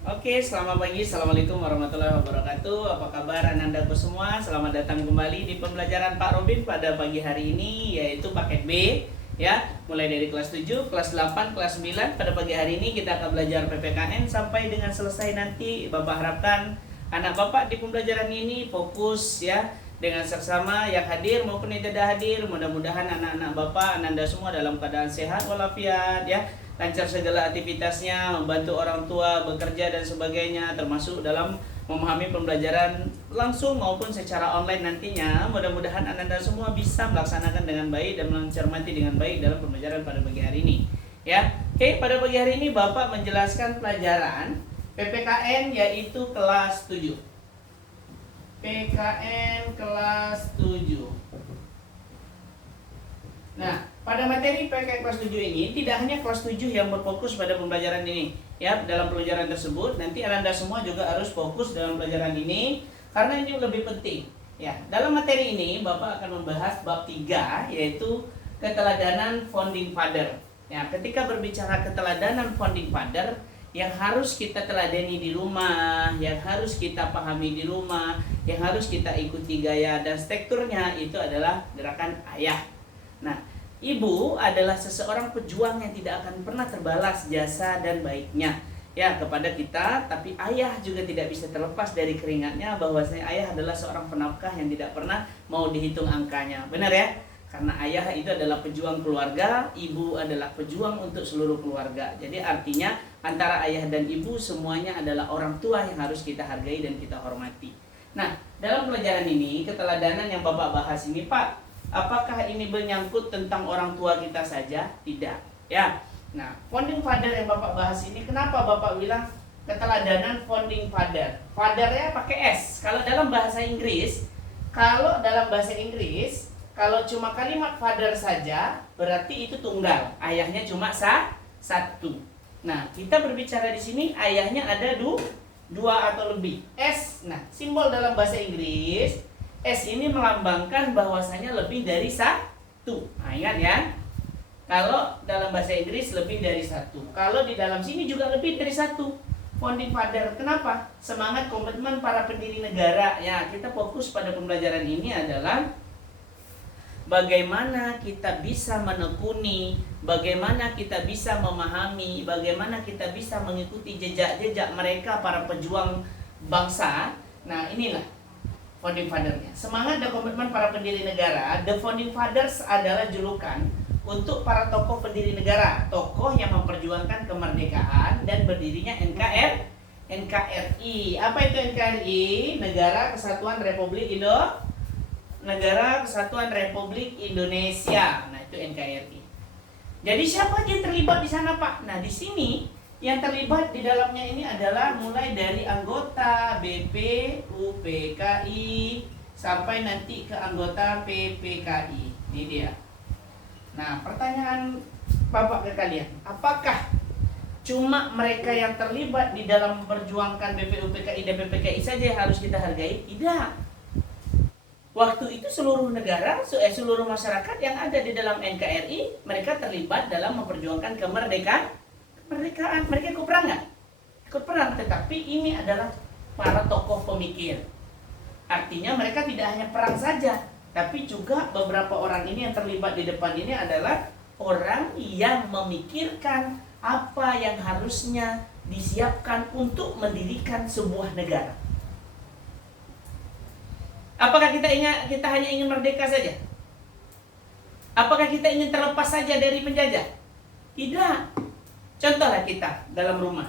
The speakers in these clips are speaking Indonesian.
Oke, selamat pagi. Assalamualaikum warahmatullahi wabarakatuh. Apa kabar Anandaku semua? Selamat datang kembali di pembelajaran Pak Robin pada pagi hari ini, yaitu paket B. Ya, mulai dari kelas 7, kelas 8, kelas 9. Pada pagi hari ini kita akan belajar PPKN sampai dengan selesai nanti. Bapak harapkan anak Bapak di pembelajaran ini fokus ya, dengan seksama yang hadir maupun yang tidak hadir. Mudah-mudahan anak-anak Bapak, Ananda semua dalam keadaan sehat walafiat ya, lancar segala aktivitasnya, membantu orang tua bekerja dan sebagainya, termasuk dalam memahami pembelajaran langsung maupun secara online nantinya. Mudah-mudahan Anda semua bisa melaksanakan dengan baik dan mencermati dengan baik dalam pembelajaran pada pagi hari ini. Ya, oke, pada pagi hari ini Bapak menjelaskan pelajaran PPKN yaitu kelas 7. PKN kelas 7. Nah, pada materi PKN kelas 7 ini tidak hanya kelas 7 yang berfokus pada pembelajaran ini. Ya, dalam pelajaran tersebut nanti Anda semua juga harus fokus dalam pelajaran ini karena ini lebih penting. Ya, dalam materi ini Bapak akan membahas bab 3 yaitu keteladanan founding father. Ya, ketika berbicara keteladanan founding father, yang harus kita teladani di rumah, yang harus kita pahami di rumah, yang harus kita ikuti gaya dan strukturnya itu adalah gerakan ayah. Nah, ibu adalah seseorang pejuang yang tidak akan pernah terbalas jasa dan baiknya ya kepada kita, tapi ayah juga tidak bisa terlepas dari keringatnya, bahwasanya ayah adalah seorang penafkah yang tidak pernah mau dihitung angkanya. Benar ya? Karena ayah itu adalah pejuang keluarga, ibu adalah pejuang untuk seluruh keluarga. Jadi artinya antara ayah dan ibu semuanya adalah orang tua yang harus kita hargai dan kita hormati. Nah, dalam pelajaran ini keteladanan yang Bapak bahas ini, Pak, apakah ini menyangkut tentang orang tua kita saja? Tidak, ya. Nah, founding father yang Bapak bahas ini, kenapa Bapak bilang keteladanan founding father? Father-nya pakai S. Kalau dalam bahasa Inggris, kalau cuma kalimat father saja, berarti itu tunggal. Ayahnya cuma satu. Nah, kita berbicara di sini ayahnya ada dua atau lebih. S. Nah, simbol dalam bahasa Inggris S ini melambangkan bahwasanya lebih dari satu. Nah, ingat ya. Kalau dalam bahasa Inggris lebih dari satu. Kalau di dalam sini juga lebih dari satu. Founding father. Kenapa? Semangat komitmen para pendiri negara. Ya, kita fokus pada pembelajaran ini adalah bagaimana kita bisa menekuni, bagaimana kita bisa memahami, bagaimana kita bisa mengikuti jejak-jejak mereka para pejuang bangsa. Nah, inilah founding father-nya. Semangat dan komitmen para pendiri negara. The Founding Fathers adalah julukan untuk para tokoh pendiri negara, tokoh yang memperjuangkan kemerdekaan dan berdirinya NKRI. Apa itu NKRI? Negara Kesatuan Republik Indonesia. Nah, itu NKRI. Jadi siapa aja yang terlibat di sana, Pak? Nah, di sini yang terlibat di dalamnya ini adalah mulai dari anggota BPUPKI sampai nanti ke anggota PPKI. Ini dia. Nah, pertanyaan Bapak ke kalian, apakah cuma mereka yang terlibat di dalam memperjuangkan BPUPKI dan PPKI saja yang harus kita hargai? Tidak. Waktu itu seluruh negara, seluruh masyarakat yang ada di dalam NKRI, mereka terlibat dalam memperjuangkan kemerdekaan. Mereka ikut perang nggak? Ikut perang, tetapi ini adalah para tokoh pemikir. Artinya mereka tidak hanya perang saja, tapi juga beberapa orang ini yang terlibat di depan ini adalah orang yang memikirkan apa yang harusnya disiapkan untuk mendirikan sebuah negara. Apakah kita hanya ingin merdeka saja? Apakah kita ingin terlepas saja dari penjajah? Tidak. Contohlah kita dalam rumah.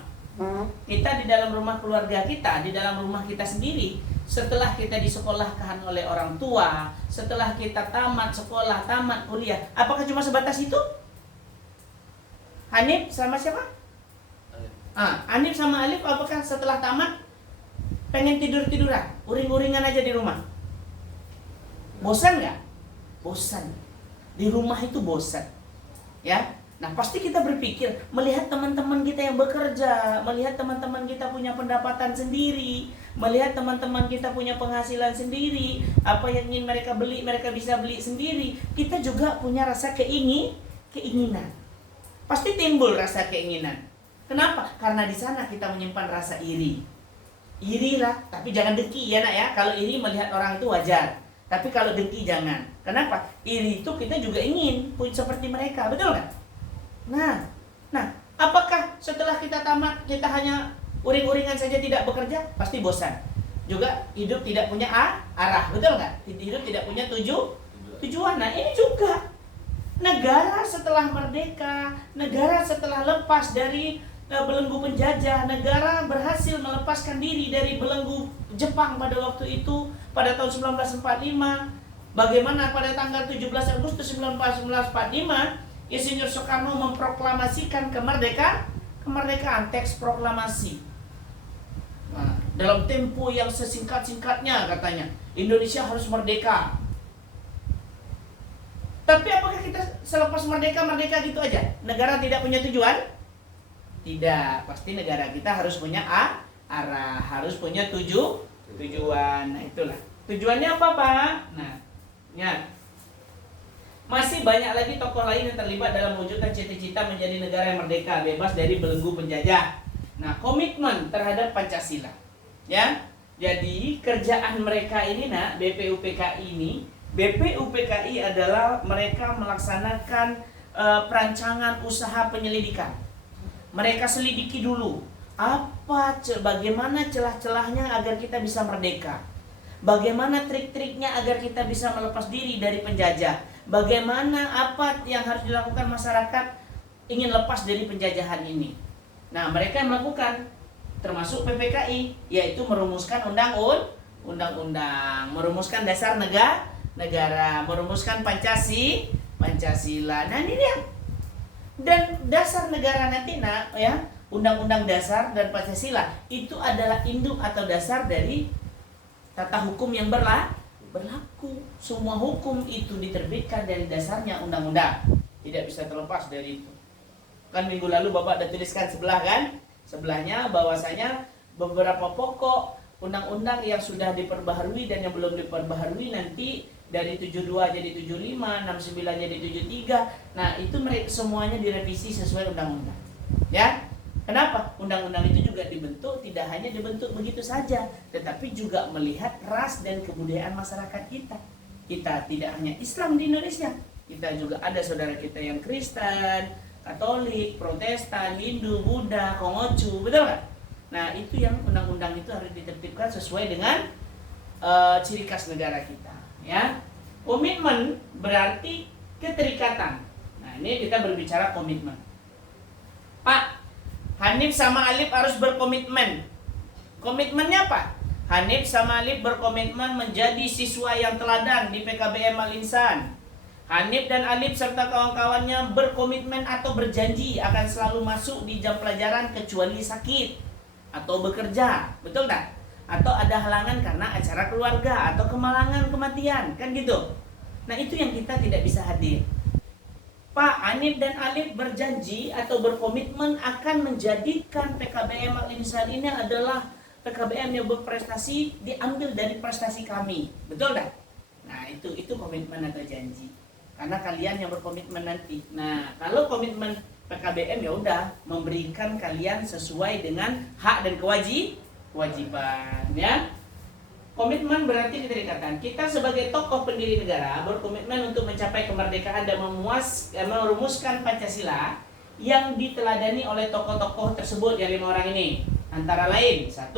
Kita di dalam rumah keluarga kita, di dalam rumah kita sendiri, setelah kita disekolahkan oleh orang tua, setelah kita tamat sekolah, tamat kuliah, apakah cuma sebatas itu? Hanif sama siapa? Hanif sama Alif, apakah setelah tamat pengen tidur-tiduran, uring-uringan aja di rumah? Bosan nggak? Bosan. Di rumah itu bosan. Ya. Nah, pasti kita berpikir melihat teman-teman kita yang bekerja, melihat teman-teman kita punya pendapatan sendiri, melihat teman-teman kita punya penghasilan sendiri, apa yang ingin mereka beli, mereka bisa beli sendiri. Kita juga punya rasa keinginan. Pasti timbul rasa keinginan. Kenapa? Karena di sana kita menyimpan rasa iri. Irilah, tapi jangan dengki ya nak ya. Kalau iri melihat orang itu wajar. Tapi kalau dengki jangan. Kenapa? Iri itu kita juga ingin pun seperti mereka, betul nggak? Nah, apakah setelah kita tamat kita hanya uring-uringan saja tidak bekerja? Pasti bosan. Juga hidup tidak punya arah, betul nggak? Hidup tidak punya tujuan. Nah ini juga negara setelah merdeka, negara setelah lepas dari belenggu penjajah, negara berhasil melepaskan diri dari belenggu Jepang pada waktu itu pada tahun 1945. Bagaimana pada tanggal 17 Agustus 1945 Insinyur Soekarno memproklamasikan kemerdekaan, teks proklamasi. Nah, dalam tempo yang sesingkat-singkatnya katanya, Indonesia harus merdeka. Tapi apakah kita selepas merdeka gitu aja? Negara tidak punya tujuan? Tidak, pasti negara kita harus punya arah, harus punya tujuan. Nah itulah. Tujuannya apa Pak? Nah, ya. Masih banyak lagi tokoh lain yang terlibat dalam mewujudkan cita-cita menjadi negara yang merdeka, bebas dari belenggu penjajah. Nah, komitmen terhadap Pancasila. Ya. Jadi kerjaan mereka ini nak, BPUPKI adalah mereka melaksanakan perancangan usaha penyelidikan. Mereka selidiki dulu bagaimana celah-celahnya agar kita bisa merdeka. Bagaimana trik-triknya agar kita bisa melepas diri dari penjajah. Bagaimana apa yang harus dilakukan masyarakat ingin lepas dari penjajahan ini. Nah, mereka yang melakukan termasuk PPKI, yaitu merumuskan undang-undang, merumuskan dasar negara, merumuskan Pancasila. Nah, ini dia. Dan dasar negara nanti ya, Undang-Undang Dasar dan Pancasila itu adalah induk atau dasar dari tata hukum yang berlaku. Semua hukum itu diterbitkan dari dasarnya undang-undang. Tidak bisa terlepas dari itu. Kan minggu lalu Bapak sudah tuliskan sebelahnya bahwasanya beberapa pokok undang-undang yang sudah diperbaharui dan yang belum diperbaharui nanti dari 72 jadi 75, 69 jadi 73. Nah, itu mereka semuanya direvisi sesuai undang-undang. Ya. Kenapa? Undang-undang itu juga dibentuk tidak hanya dibentuk begitu saja, tetapi juga melihat ras dan kebudayaan masyarakat kita. Kita tidak hanya Islam di Indonesia. Kita juga ada saudara kita yang Kristen, Katolik, Protestan, Hindu, Buddha, Konghucu, betul nggak? Nah, itu yang undang-undang itu harus ditertibkan sesuai dengan ciri khas negara kita. Ya, komitmen berarti keterikatan. Nah, ini kita berbicara komitmen. Pak, Hanif sama Alif harus berkomitmen. Komitmennya apa? Hanif sama Alif berkomitmen menjadi siswa yang teladan di PKBM Al-Insan. Hanif dan Alif serta kawan-kawannya berkomitmen atau berjanji akan selalu masuk di jam pelajaran kecuali sakit atau bekerja, betul tak? Atau ada halangan karena acara keluarga atau kemalangan kematian, kan gitu. Nah, itu yang kita tidak bisa hadir. Pak Hanif dan Alif berjanji atau berkomitmen akan menjadikan PKBM Al-Insan ini adalah PKBM yang berprestasi, diambil dari prestasi kami, betul tak? Nah, itu komitmen atau janji. Karena kalian yang berkomitmen nanti. Nah, kalau komitmen PKBM ya udah memberikan kalian sesuai dengan hak dan kewajiban, ya. Komitmen berarti keterikatan. Kita sebagai tokoh pendiri negara berkomitmen untuk mencapai kemerdekaan dan merumuskan Pancasila yang diteladani oleh tokoh-tokoh tersebut yang 5 orang ini. Antara lain, 1.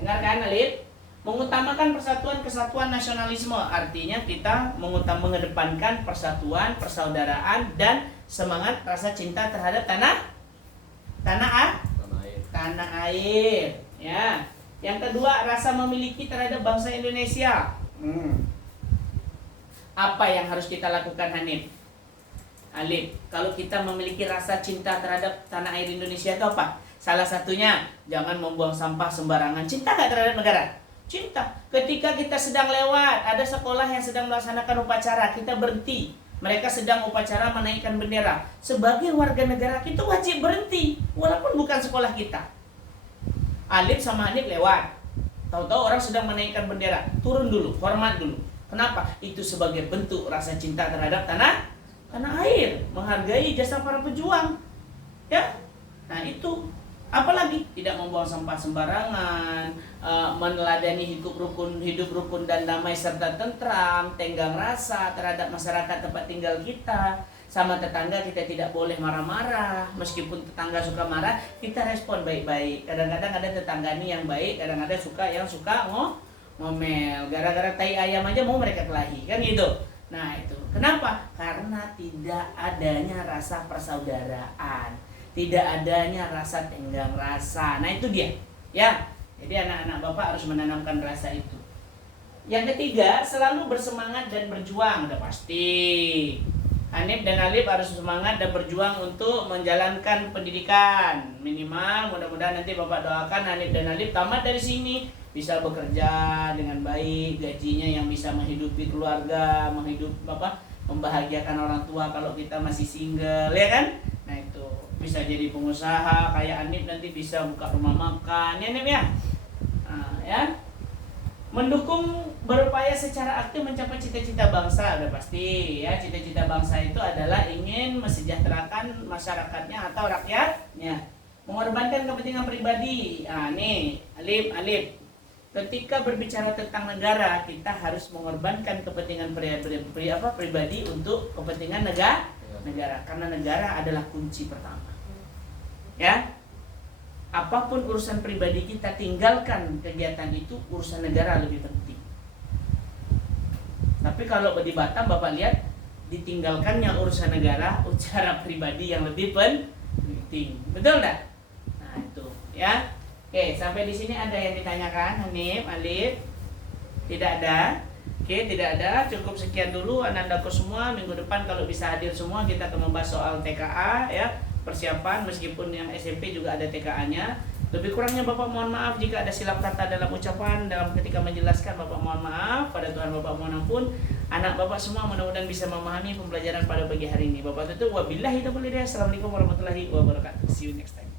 Dengarkan Alif, mengutamakan persatuan, kesatuan, nasionalisme. Artinya kita mengedepankan persatuan, persaudaraan dan semangat rasa cinta terhadap tanah air, ya. Yang kedua, rasa memiliki terhadap bangsa Indonesia. Apa yang harus kita lakukan, Hanif? Alif, kalau kita memiliki rasa cinta terhadap tanah air Indonesia itu apa? Salah satunya, jangan membuang sampah sembarangan. Cinta nggak terhadap negara? Cinta. Ketika kita sedang lewat, ada sekolah yang sedang melaksanakan upacara, kita berhenti. Mereka sedang upacara menaikkan bendera. Sebagai warga negara, kita wajib berhenti, walaupun bukan sekolah kita. Alif sama Hanif lewat, tahu-tahu orang sedang menaikkan bendera, turun dulu, hormat dulu. Kenapa? Itu sebagai bentuk rasa cinta terhadap tanah air, menghargai jasa para pejuang. Ya, Nah itu, apalagi tidak membuang sampah sembarangan, meneladani hidup rukun dan damai serta tentram, tenggang rasa terhadap masyarakat tempat tinggal kita. Sama tetangga kita tidak boleh marah-marah. Meskipun tetangga suka marah, kita respon baik-baik. Kadang-kadang ada tetangga nih yang baik, kadang-kadang yang suka ngomel. Gara-gara tai ayam aja mau mereka kelahi, kan gitu. Nah itu, kenapa? Karena tidak adanya rasa persaudaraan, tidak adanya rasa tenggang rasa. Nah itu dia, ya. Jadi anak-anak Bapak harus menanamkan rasa itu. Yang ketiga, selalu bersemangat dan berjuang, udah pasti. Hanif dan Alif harus semangat dan berjuang untuk menjalankan pendidikan. Minimal mudah-mudahan nanti Bapak doakan Hanif dan Alif tamat dari sini, bisa bekerja dengan baik, gajinya yang bisa menghidupi keluarga, membahagiakan orang tua kalau kita masih single, ya kan? Nah itu, bisa jadi pengusaha kayak Hanif, nanti bisa buka rumah makan, ya Hanif ya. Nah, ya. Mendukung berupaya secara aktif mencapai cita-cita bangsa, udah pasti ya. Cita-cita bangsa itu adalah ingin mesejahterakan masyarakatnya atau rakyatnya, mengorbankan kepentingan pribadi. Nah nih Alif, ketika berbicara tentang negara, kita harus mengorbankan kepentingan pribadi untuk kepentingan negara, karena negara adalah kunci pertama. Ya. Apapun urusan pribadi kita, tinggalkan kegiatan itu, urusan negara lebih penting. Tapi kalau di Batam Bapak lihat, ditinggalkannya urusan negara, ucara pribadi yang lebih penting. Betul enggak? Nah itu ya. Oke, sampai di sini ada yang ditanyakan, Hanif, Alif? Tidak ada. Oke, tidak ada. Cukup sekian dulu anandaku semua. Minggu depan kalau bisa hadir semua, kita akan membahas soal TKA ya. Persiapan, meskipun yang SMP juga ada TKA-nya. Lebih kurangnya Bapak mohon maaf jika ada silap kata dalam ucapan, dalam ketika menjelaskan. Bapak mohon maaf, pada Tuhan Bapak mohon ampun. Anak Bapak semua mudah-mudahan bisa memahami pembelajaran pada pagi hari ini. Bapak tutup, wabillahi taufiq wal hidayah. Assalamualaikum warahmatullahi wabarakatuh. See you next time.